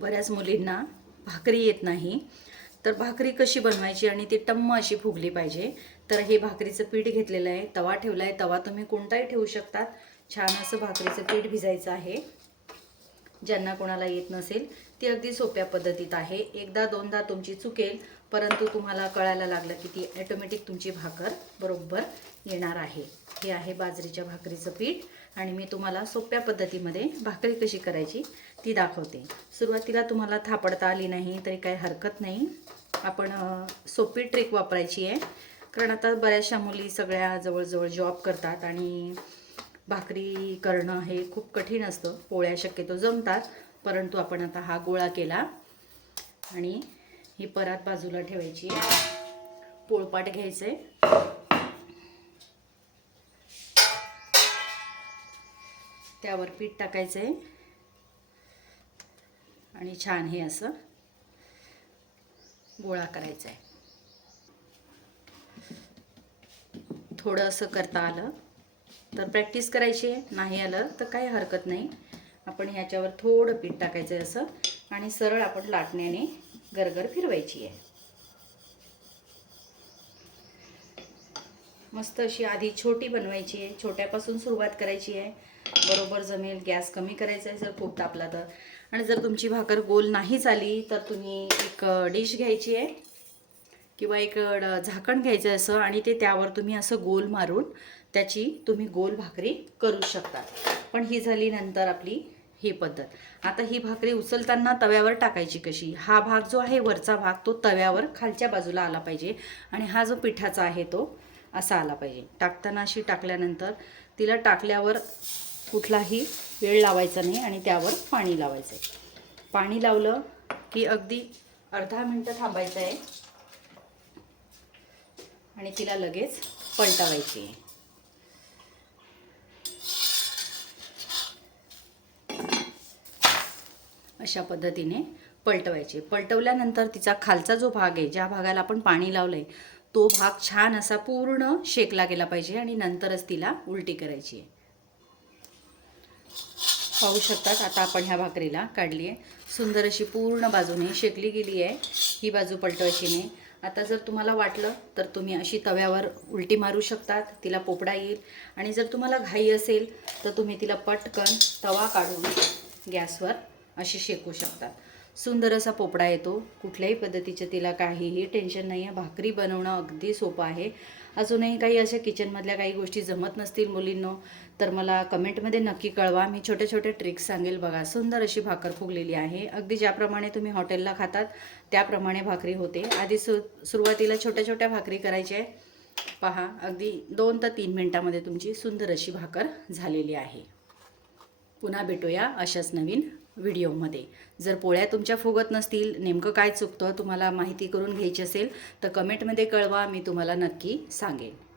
बऱ्याच मुलींना भाकरी येत नाही. तर भाकरी कशी बनवायची आणि ती टम्म अशी फुगली पाहिजे. तर हे भाकरीचं पीठ घेतलेलं आहे. तवा ठेवला आहे तवा तुम्ही कोणताही ठेवू शकतात. छान असं भाकरीचं पीठ भिजायचं आहे. ज्यांना कोणाला येत नसेल ती अगदी सोप्या पद्धतीत आहे. एकदा दोनदा तुमची चुकेल परंतु तुम्हाला कळायला लागलं की ती ॲटोमॅटिक तुमची भाकर बरोबर येणार आहे. हे आहे बाजरीच्या भाकरीचं पीठ आणि मी तुम्हाला सोप्या पद्धतीमध्ये भाकरी कशी करायची ती दाखवते. सुरुवातीला तुम्हाला थापडता आली नाही तरी काही हरकत नाही. आपण सोपी ट्रिक वापरायची आहे. कारण आता बऱ्याचशा मुली सगळ्या जवळजवळ जॉब करतात आणि भाकरी करणं हे खूप कठीण असतं. पोळ्या शक्यतो जमतात परंतु आपण आता हा गोळा केला आणि ही परात बाजूला ठेवायची पोळपाट घ्यायचं आहे त्यावर पीठ टाकायचं आहे आणि छान हे असं गोळा करायचा आहे थोडं असं करता आलं. तर प्रॅक्टिस करायची आहे नाही आलं तर काही हरकत नाही. आपण ह्याच्यावर थोडं पीठ टाकायचं आहे असं आणि सरळ आपण लाटण्याने गरगर फिरवायची आहे. मस्त अशी आधी छोटी बनवायची आहे छोट्यापासून सुरुवात करायची आहे. बरोबर जमेल गॅस कमी करायचा आहे जर खूप तापला तर. आणि जर तुमची भाकर गोल नाही झाली तर तुम्ही एक डिश घ्यायची आहे किंवा एक झाकण घ्यायचं असं आणि ते त्यावर तुम्ही असं गोल मारून त्याची तुम्ही गोल भाकरी करू शकता पण ही झाली नंतर आपली ही पद्धत. आता ही भाकरी उचलताना तव्यावर टाकायची कशी? हा भाग जो आहे वरचा भाग तो तव्यावर खालच्या बाजूला आला पाहिजे आणि हा जो पिठाचा आहे तो असा आला पाहिजे. टाकताना अशी टाकल्यानंतर तिला टाकल्यावर कुठलाही वेळ लावायचा नाही आणि त्यावर पाणी लावायचं आहे पाणी लावलं की अगदी अर्धा मिनटं थांबायचं आहे आणि तिला लगेच पलटवायची आहे. अशा पद्धतीने पलटवायचे. पलटवल्यानंतर तिचा खालचा जो भाग आहे ज्या भागाला आपण पाणी लावलं आहे तो भाग छान असा पूर्ण शेकला गेला पाहिजे आणि नंतरच तिला उलटी करायची आहे. पाहू शकतात आता आपण ह्या भाकरीला काढली आहे. सुंदर अशी पूर्ण बाजूने शेकली गेली आहे ही बाजू पलटवायची नाही. आता जर तुम्हाला वाटलं तर तुम्ही अशी तव्यावर उलटी मारू शकतात तिला पोपडा येईल. आणि जर तुम्हाला घाई असेल तर तुम्ही तिला पटकन तवा काढून गॅसवर असे शेकू शकतात. सुंदर असा पोपडा येतो. कुठल्याही पद्धतीचं तिला काहीही टेन्शन नाही आहे भाकरी बनवणं अगदी सोपं आहे. अजूनही काही अशा किचनमधल्या काही गोष्टी जमत नसतील मुलींनो तर मला कमेंटमध्ये नक्की कळवा. मी छोटे छोटे ट्रिक्स सांगेल बघा. सुंदर अशी भाकर फुगलेली आहे. अगदी ज्याप्रमाणे तुम्ही हॉटेलला खातात त्याप्रमाणे भाकरी होते. आधी सु सुरुवातीला छोट्या छोट्या भाकरी करायच्या आहे. पहा अगदी दोन ते तीन मिनटामध्ये तुमची सुंदर अशी भाकर झालेली आहे. पुन्हा भेटूया अशाच नवीन व्हिडिओमध्ये. जर पोळ्या तुमच्या फुगत नसतील नेमकं काय चुकतं तुम्हाला माहिती करून घ्यायची असेल तर कमेंटमध्ये कळवा मी तुम्हाला नक्की सांगेन.